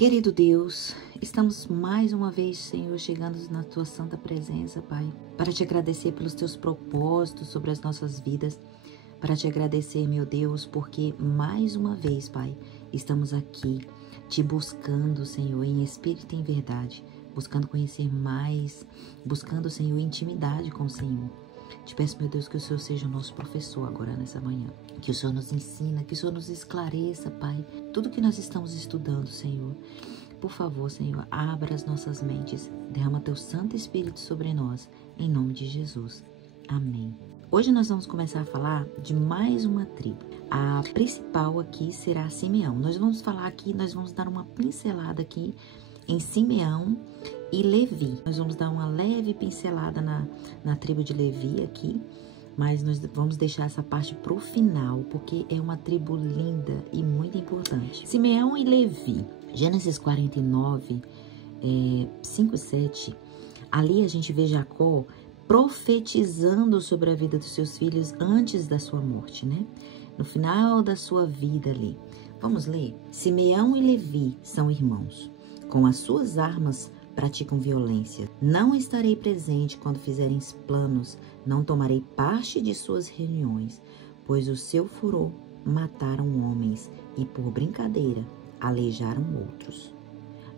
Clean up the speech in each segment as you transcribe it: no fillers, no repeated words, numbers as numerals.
Querido Deus, estamos mais uma vez, Senhor, chegando na Tua santa presença, Pai, para Te agradecer pelos Teus propósitos sobre as nossas vidas, para Te agradecer, meu Deus, porque mais uma vez, Pai, estamos aqui Te buscando, Senhor, em espírito e em verdade, buscando conhecer mais, buscando, Senhor, intimidade com o Senhor. Te peço, meu Deus, que o Senhor seja o nosso professor agora nessa manhã. Que o Senhor nos ensina, que o Senhor nos esclareça, Pai, tudo que nós estamos estudando, Senhor. Por favor, Senhor, abra as nossas mentes, derrama Teu Santo Espírito sobre nós, em nome de Jesus. Amém. Hoje nós vamos começar a falar de mais uma tribo. A principal aqui será Simeão. Nós vamos falar aqui, nós vamos dar uma pincelada aqui em Simeão e Levi. Nós vamos dar uma leve pincelada na tribo de Levi aqui, mas nós vamos deixar essa parte pro final, porque é uma tribo linda e muito importante. Simeão e Levi. Gênesis 49, 5 e 7. Ali a gente vê Jacó profetizando sobre a vida dos seus filhos antes da sua morte, né? No final da sua vida ali. Vamos ler? Simeão e Levi são irmãos. Com as suas armas praticam violência. Não estarei presente quando fizerem planos, não tomarei parte de suas reuniões, pois o seu furor mataram homens e por brincadeira aleijaram outros.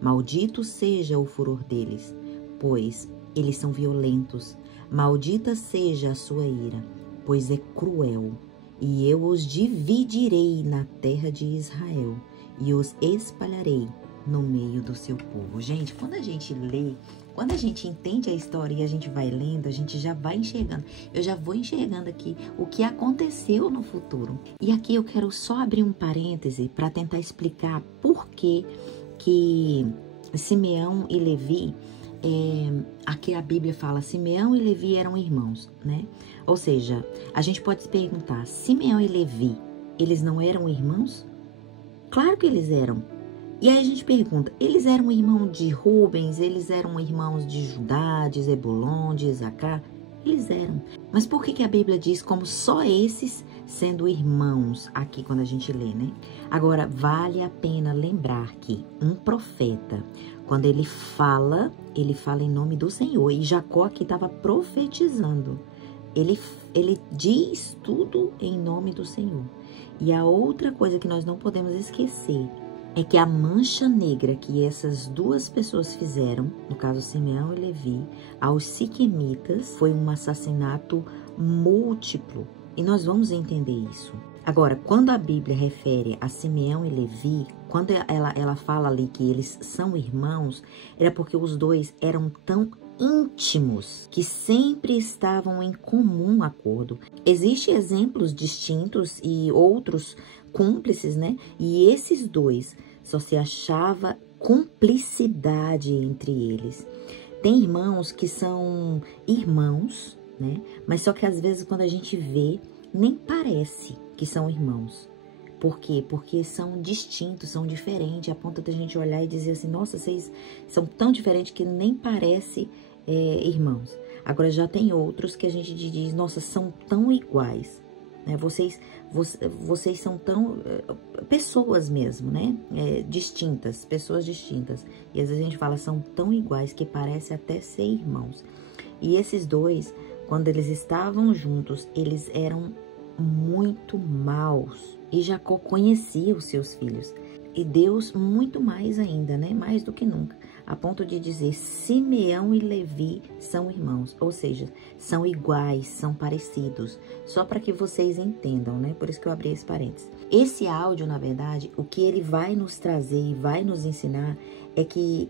Maldito seja o furor deles, pois eles são violentos. Maldita seja a sua ira, pois é cruel. E eu os dividirei na terra de Israel e os espalharei no meio do seu povo. Gente, quando a gente lê, quando a gente entende a história e a gente vai lendo, a gente já vai enxergando. Eu já vou enxergando aqui o que aconteceu no futuro. E aqui eu quero só abrir um parêntese para tentar explicar por que Simeão e Levi, aqui a Bíblia fala Simeão e Levi eram irmãos, né? Ou seja, a gente pode se perguntar, Simeão e Levi, eles não eram irmãos? Claro que eles eram. E aí a gente pergunta, eles eram irmãos de Rubens, eles eram irmãos de Judá, de Zebulon, de Isacar? Eles eram. Mas por que a Bíblia diz como só esses sendo irmãos aqui quando a gente lê, né? Agora, vale a pena lembrar que um profeta, quando ele fala em nome do Senhor. E Jacó aqui estava profetizando. Ele diz tudo em nome do Senhor. E a outra coisa que nós não podemos esquecer é que a mancha negra que essas duas pessoas fizeram, no caso Simeão e Levi, aos siquemitas, foi um assassinato múltiplo. E nós vamos entender isso. Agora, quando a Bíblia refere a Simeão e Levi, quando ela fala ali que eles são irmãos, era porque os dois eram tão íntimos que sempre estavam em comum acordo. Existem exemplos distintos e outros cúmplices, né? E esses dois só se achava cumplicidade entre eles. Tem irmãos que são irmãos, né? Mas só que às vezes quando a gente vê, nem parece que são irmãos. Por quê? Porque são distintos, são diferentes, a ponto da gente olhar e dizer assim, nossa, vocês são tão diferentes que nem parece irmãos. Agora já tem outros que a gente diz, nossa, são tão iguais, né? Vocês são tão pessoas mesmo, né? Distintas, pessoas distintas. E às vezes a gente fala, são tão iguais que parece até ser irmãos. E esses dois, quando eles estavam juntos, eles eram muito maus. E Jacó conhecia os seus filhos. E Deus muito mais ainda, né? Mais do que nunca. A ponto de dizer, Simeão e Levi são irmãos. Ou seja, são iguais, são parecidos. Só para que vocês entendam, né? Por isso que eu abri esse parênteses. Esse áudio, na verdade, o que ele vai nos trazer e vai nos ensinar é que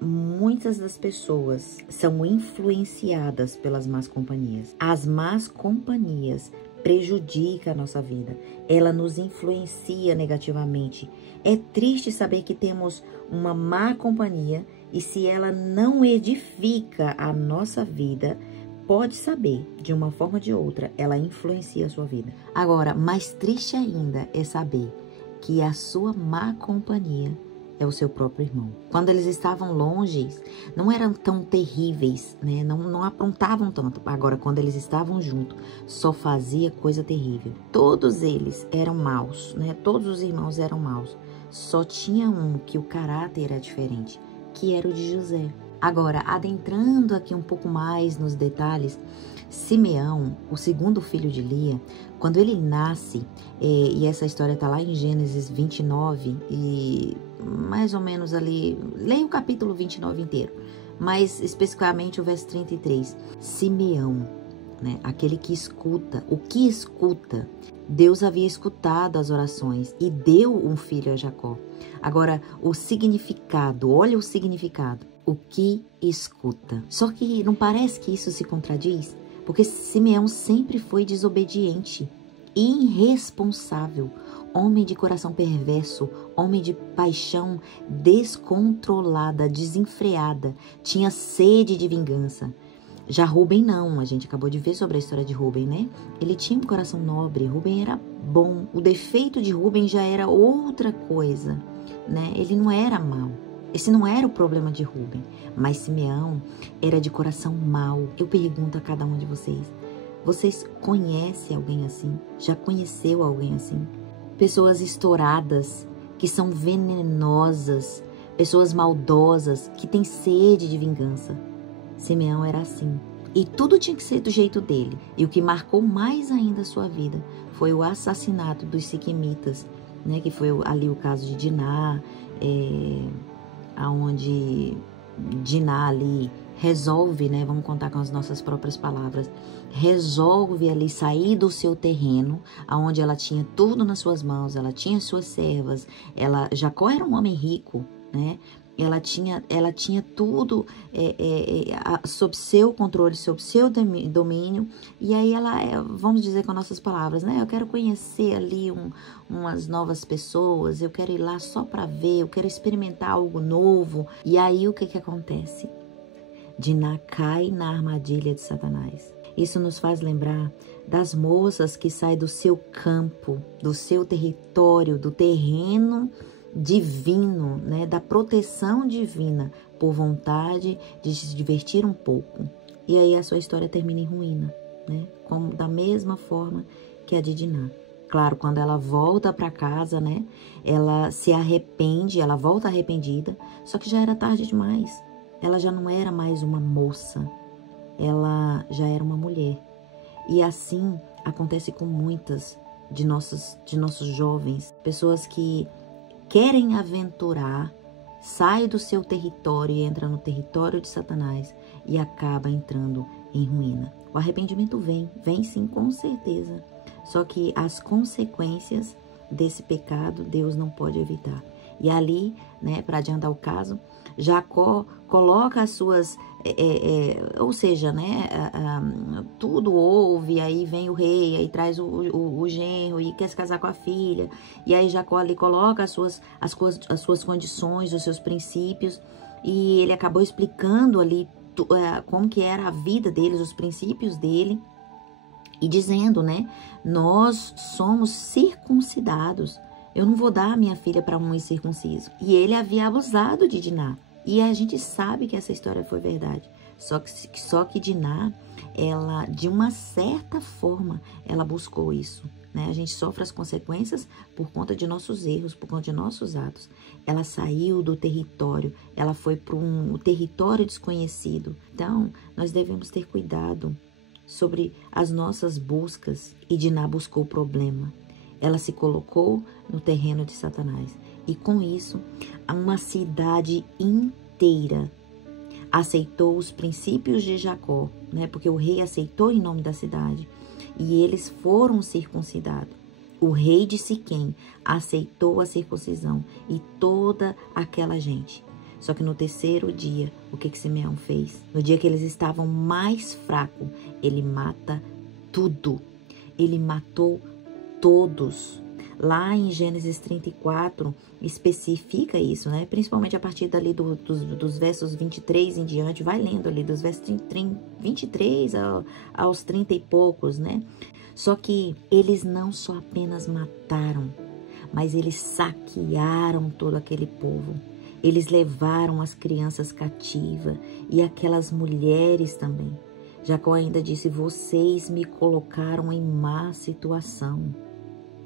muitas das pessoas são influenciadas pelas más companhias. As más companhias prejudicam a nossa vida. Ela nos influencia negativamente. É triste saber que temos uma má companhia e se ela não edifica a nossa vida, pode saber, de uma forma ou de outra, ela influencia a sua vida. Agora, mais triste ainda é saber que a sua má companhia é o seu próprio irmão. Quando eles estavam longe, não eram tão terríveis, né? Não aprontavam tanto. Agora, quando eles estavam juntos, só fazia coisa terrível. Todos eles eram maus, né? Todos os irmãos eram maus. só tinha um que o caráter era diferente, que era o de José. Agora, adentrando aqui um pouco mais nos detalhes, Simeão, o segundo filho de Lia, quando ele nasce, e essa história está lá em Gênesis 29, e mais ou menos ali, leia o capítulo 29 inteiro, mas especificamente o verso 33. Simeão, né, aquele que escuta, o que escuta, Deus havia escutado as orações e deu um filho a Jacó. Agora, o significado, olha o significado, o que escuta. Só que não parece que isso se contradiz? Porque Simeão sempre foi desobediente, irresponsável, homem de coração perverso, homem de paixão descontrolada, desenfreada, tinha sede de vingança. Já Rúben não, a gente acabou de ver sobre a história de Rúben, né? Ele tinha um coração nobre, Rúben era bom. O defeito de Rúben já era outra coisa, né? Ele não era mau. Esse não era o problema de Rúben, mas Simeão era de coração mau. Eu pergunto a cada um de vocês conhecem alguém assim? Já conheceu alguém assim? Pessoas estouradas, que são venenosas, pessoas maldosas, que têm sede de vingança. Simeão era assim. E tudo tinha que ser do jeito dele. E o que marcou mais ainda a sua vida foi o assassinato dos siquemitas, né? Que foi ali o caso de Diná, aonde Diná ali resolve, né? Vamos contar com as nossas próprias palavras. Resolve ali sair do seu terreno, aonde ela tinha tudo nas suas mãos, ela tinha suas servas, Jacó era um homem rico, né? Ela tinha tudo sob seu controle, sob seu domínio. E aí ela, vamos dizer com nossas palavras, né? Eu quero conhecer ali umas novas pessoas, eu quero ir lá só para ver, eu quero experimentar algo novo. E aí o que acontece? Diná cai na armadilha de Satanás. Isso nos faz lembrar das moças que saem do seu campo, do seu território, do terreno divino, né, da proteção divina, por vontade de se divertir um pouco. E aí a sua história termina em ruína, né, como da mesma forma que a de Diná. Claro, quando ela volta para casa, né, ela se arrepende, ela volta arrependida, só que já era tarde demais. Ela já não era mais uma moça, ela já era uma mulher. E assim acontece com muitas de nossos jovens, pessoas que querem aventurar, sai do seu território e entra no território de Satanás e acaba entrando em ruína. O arrependimento vem sim, com certeza. Só que as consequências desse pecado Deus não pode evitar. E ali, né, para adiantar o caso, Jacó coloca as suas, ou seja, né, tudo houve, aí vem o rei, aí traz o genro e quer se casar com a filha, e aí Jacó ali coloca as suas condições, os seus princípios, e ele acabou explicando ali como que era a vida deles, os princípios dele, e dizendo, né, nós somos circuncidados, eu não vou dar a minha filha para um incircunciso. E ele havia abusado de Diná. E a gente sabe que essa história foi verdade. Só que Diná, ela, de uma certa forma, ela buscou isso, né? A gente sofre as consequências por conta de nossos erros, por conta de nossos atos. Ela saiu do território, ela foi para um território desconhecido. Então, nós devemos ter cuidado sobre as nossas buscas. E Diná buscou o problema. Ela se colocou no terreno de Satanás. E com isso, uma cidade inteira aceitou os princípios de Jacó, né? Porque o rei aceitou em nome da cidade. E eles foram circuncidados. O rei de Siquém aceitou a circuncisão e toda aquela gente. Só que no terceiro dia, o que Simeão fez? No dia que eles estavam mais fracos, ele mata tudo. Ele matou todos. Lá em Gênesis 34, especifica isso, né? Principalmente a partir dali dos versos 23 em diante, vai lendo ali, dos versos 23 aos 30 e poucos, né? Só que eles não só apenas mataram, mas eles saquearam todo aquele povo. Eles levaram as crianças cativas e aquelas mulheres também. Jacó ainda disse, vocês me colocaram em má situação.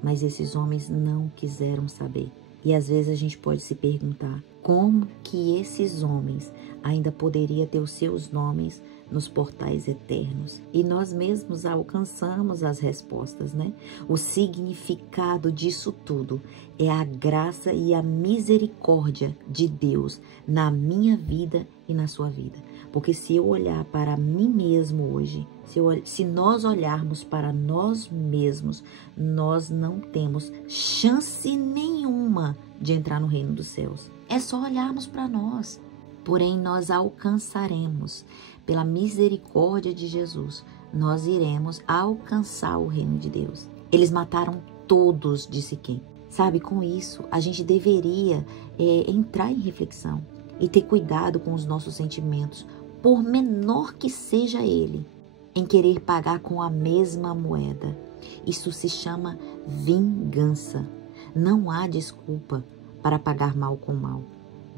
Mas esses homens não quiseram saber. E às vezes a gente pode se perguntar como que esses homens ainda poderiam ter os seus nomes nos portais eternos. E nós mesmos alcançamos as respostas, né? O significado disso tudo é a graça e a misericórdia de Deus na minha vida e na sua vida. Porque se eu olhar para mim mesmo hoje, se nós olharmos para nós mesmos, nós não temos chance nenhuma de entrar no reino dos céus. É só olharmos para nós. Porém, nós alcançaremos, pela misericórdia de Jesus, nós iremos alcançar o reino de Deus. Eles mataram todos de Siquém. Sabe, com isso, a gente deveria entrar em reflexão e ter cuidado com os nossos sentimentos, por menor que seja ele, em querer pagar com a mesma moeda. Isso se chama vingança. Não há desculpa para pagar mal com mal.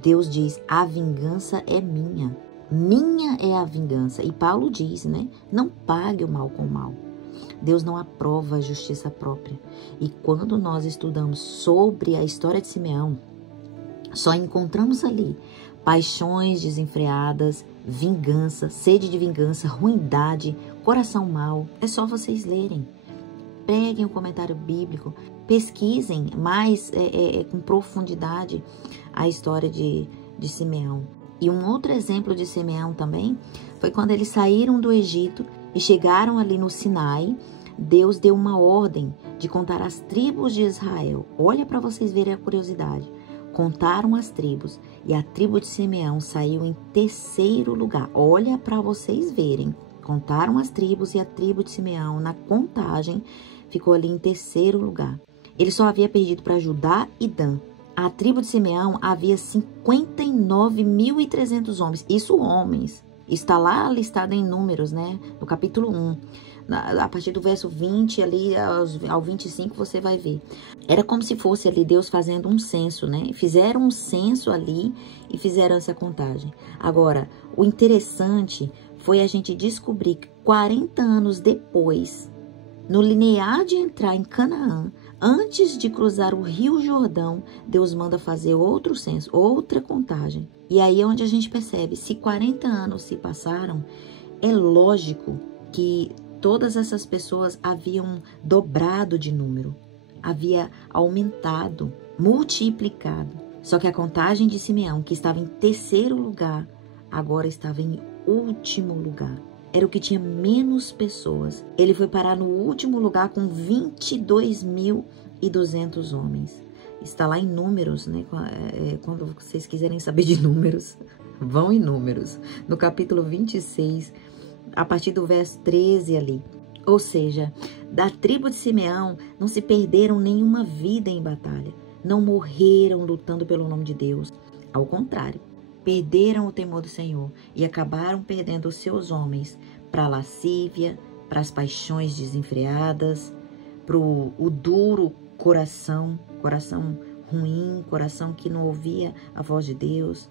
Deus diz, a vingança é minha. Minha é a vingança. E Paulo diz, né? Não pague o mal com o mal. Deus não aprova a justiça própria. E quando nós estudamos sobre a história de Simeão, só encontramos ali paixões desenfreadas, vingança, sede de vingança, ruindade, coração mau. É só vocês lerem. Peguem o comentário bíblico, pesquisem mais com profundidade a história de Simeão. E um outro exemplo de Simeão também foi quando eles saíram do Egito e chegaram ali no Sinai. Deus deu uma ordem de contar as tribos de Israel. Olha para vocês verem a curiosidade. Contaram as tribos e a tribo de Simeão saiu em terceiro lugar. Olha para vocês verem. Contaram as tribos e a tribo de Simeão, na contagem, ficou ali em terceiro lugar. Ele só havia perdido para Judá e Dan. A tribo de Simeão havia 59.300 homens. Isso homens. Está lá listado em Números, né? No capítulo 1. A partir do verso 20 ali ao 25 você vai ver. Era como se fosse ali Deus fazendo um censo, né? Fizeram um censo ali e fizeram essa contagem. Agora, o interessante foi a gente descobrir que 40 anos depois, no linear de entrar em Canaã, antes de cruzar o Rio Jordão, Deus manda fazer outro censo, outra contagem. E aí é onde a gente percebe, se 40 anos se passaram, é lógico que todas essas pessoas haviam dobrado de número, havia aumentado, multiplicado. Só que a contagem de Simeão, que estava em terceiro lugar, agora estava em último lugar. Era o que tinha menos pessoas. Ele foi parar no último lugar com 22.200 homens. Está lá em Números, né? Quando vocês quiserem saber de números, vão em Números. No capítulo 26, a partir do verso 13 ali. Ou seja, da tribo de Simeão não se perderam nenhuma vida em batalha. Não morreram lutando pelo nome de Deus. Ao contrário, perderam o temor do Senhor e acabaram perdendo os seus homens para a lascívia, para as paixões desenfreadas, para o duro coração ruim, coração que não ouvia a voz de Deus.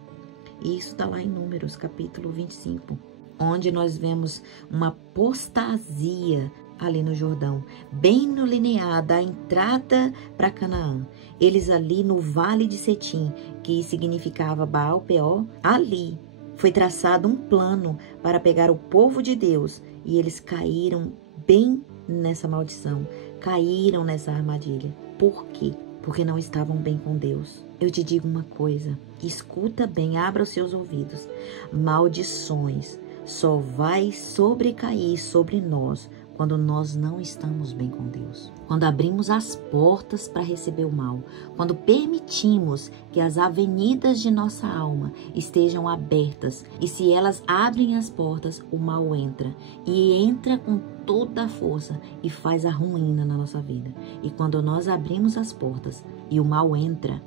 E isso está lá em Números, capítulo 25, onde nós vemos uma apostasia ali no Jordão, bem no linear da entrada para Canaã. Eles ali no Vale de Setim, que significava Baal-Peor, ali foi traçado um plano para pegar o povo de Deus e eles caíram bem nessa maldição, caíram nessa armadilha. Por quê? Porque não estavam bem com Deus. Eu te digo uma coisa, escuta bem, abra os seus ouvidos. Maldições só vai sobrecair sobre nós quando nós não estamos bem com Deus. Quando abrimos as portas para receber o mal. Quando permitimos que as avenidas de nossa alma estejam abertas. E se elas abrem as portas, o mal entra. E entra com toda a força e faz a ruína na nossa vida. E quando nós abrimos as portas e o mal entra,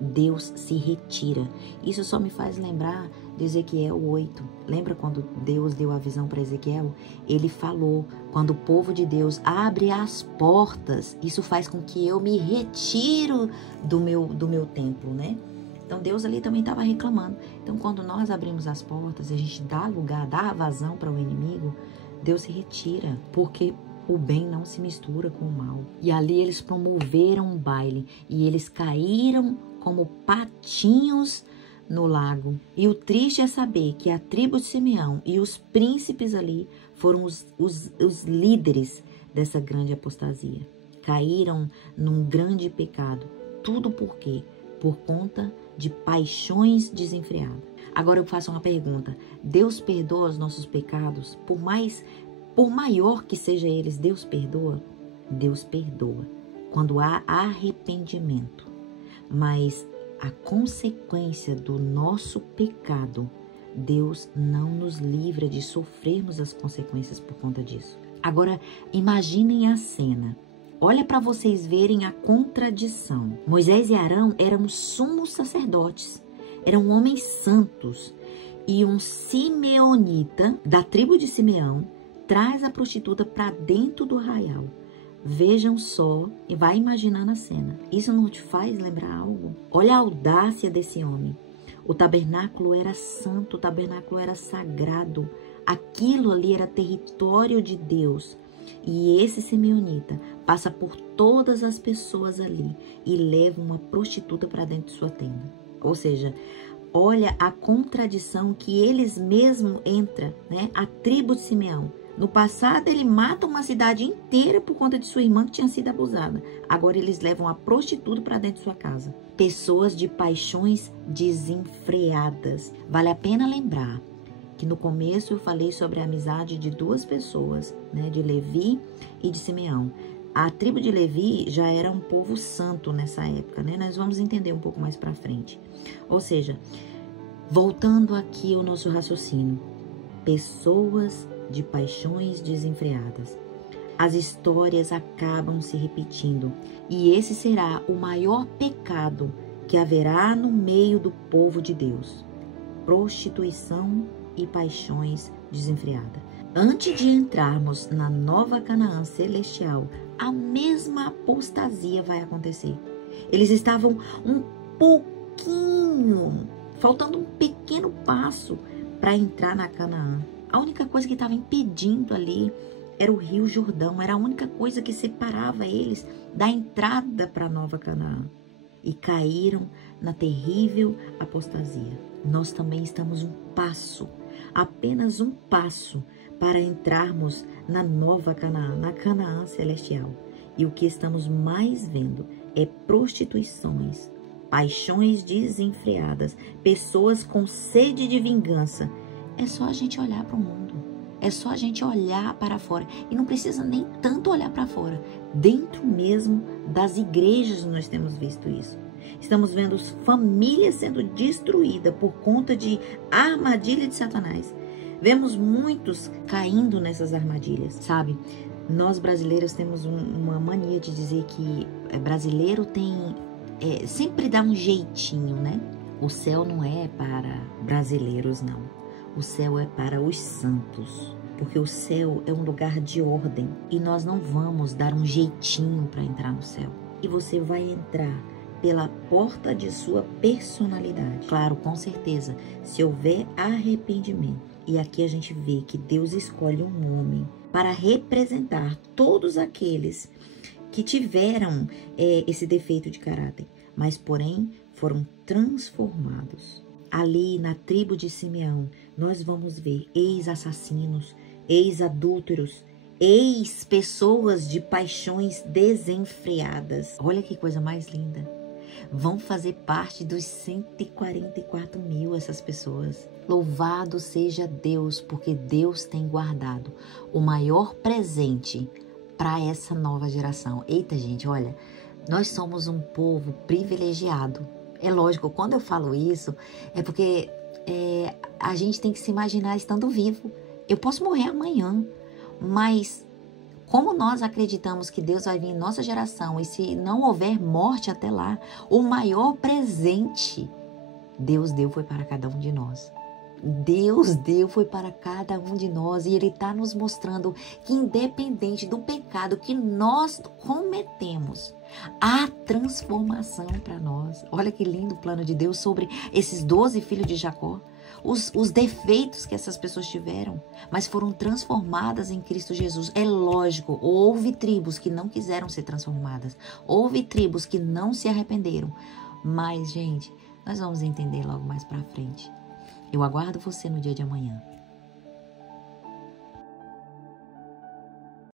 Deus se retira. Isso só me faz lembrar de Ezequiel 8. Lembra quando Deus deu a visão para Ezequiel? Ele falou, quando o povo de Deus abre as portas, isso faz com que eu me retiro do meu templo, né? Então Deus ali também estava reclamando. Então quando nós abrimos as portas, a gente dá lugar, dá vazão para o inimigo, Deus se retira, porque O bem não se mistura com o mal. E ali eles promoveram um baile e eles caíram como patinhos no lago. E o triste é saber que a tribo de Simeão e os príncipes ali foram os líderes dessa grande apostasia. Caíram num grande pecado. Tudo por quê? Por conta de paixões desenfreadas. Agora eu faço uma pergunta. Deus perdoa os nossos pecados? Por maior que seja eles, Deus perdoa? Deus perdoa quando há arrependimento. Mas a consequência do nosso pecado, Deus não nos livra de sofrermos as consequências por conta disso. Agora, imaginem a cena. Olha para vocês verem a contradição. Moisés e Arão eram sumos sacerdotes, eram homens santos. E um simeonita da tribo de Simeão traz a prostituta para dentro do arraial. Vejam só e vai imaginando a cena. Isso não te faz lembrar algo? Olha a audácia desse homem. O tabernáculo era santo, o tabernáculo era sagrado. Aquilo ali era território de Deus. E esse simeonita passa por todas as pessoas ali e leva uma prostituta para dentro de sua tenda. Ou seja, olha a contradição que eles mesmos entram, né? A tribo de Simeão. No passado, ele mata uma cidade inteira por conta de sua irmã que tinha sido abusada. Agora, eles levam a prostituta para dentro de sua casa. Pessoas de paixões desenfreadas. Vale a pena lembrar que no começo eu falei sobre a amizade de duas pessoas, né? De Levi e de Simeão. A tribo de Levi já era um povo santo nessa época, né? Nós vamos entender um pouco mais para frente. Ou seja, voltando aqui ao nosso raciocínio. Pessoas de paixões desenfreadas. As histórias acabam se repetindo e esse será o maior pecado que haverá no meio do povo de Deus. Prostituição e paixões desenfreadas. Antes de entrarmos na nova Canaã celestial, a mesma apostasia vai acontecer. Eles estavam um pouquinho, faltando um pequeno passo para entrar na Canaã. A única coisa que estava impedindo ali era o Rio Jordão. Era a única coisa que separava eles da entrada para a Nova Canaã. E caíram na terrível apostasia. Nós também estamos um passo, apenas um passo, para entrarmos na Nova Canaã, na Canaã celestial. E o que estamos mais vendo é prostituições, paixões desenfreadas, pessoas com sede de vingança. É só a gente olhar para o mundo. É só a gente olhar para fora. E não precisa nem tanto olhar para fora. Dentro mesmo das igrejas nós temos visto isso. Estamos vendo famílias sendo destruídas por conta de armadilha de Satanás. Vemos muitos caindo nessas armadilhas, sabe? Nós brasileiros temos uma mania de dizer que brasileiro tem... sempre dá um jeitinho, né? O céu não é para brasileiros, não. O céu é para os santos, porque o céu é um lugar de ordem e nós não vamos dar um jeitinho para entrar no céu. E você vai entrar pela porta de sua personalidade. Claro, com certeza, se houver arrependimento. E aqui a gente vê que Deus escolhe um homem para representar todos aqueles que tiveram esse defeito de caráter, mas porém foram transformados. Ali na tribo de Simeão, nós vamos ver ex-assassinos, ex-adúlteros, ex-pessoas de paixões desenfreadas. Olha que coisa mais linda. Vão fazer parte dos 144 mil essas pessoas. Louvado seja Deus, porque Deus tem guardado o maior presente para essa nova geração. Eita, gente, olha, nós somos um povo privilegiado. É lógico, quando eu falo isso, é porque a gente tem que se imaginar estando vivo. Eu posso morrer amanhã, mas como nós acreditamos que Deus vai vir em nossa geração e se não houver morte até lá, o maior presente Deus deu foi para cada um de nós. Deus deu foi para cada um de nós e Ele está nos mostrando que independente do pecado que nós cometemos, há transformação para nós. Olha que lindo o plano de Deus sobre esses 12 filhos de Jacó. os defeitos que essas pessoas tiveram, mas foram transformadas em Cristo Jesus. É lógico, houve tribos que não quiseram ser transformadas, houve tribos que não se arrependeram, mas, gente, nós vamos entender logo mais pra frente. Eu aguardo você no dia de amanhã.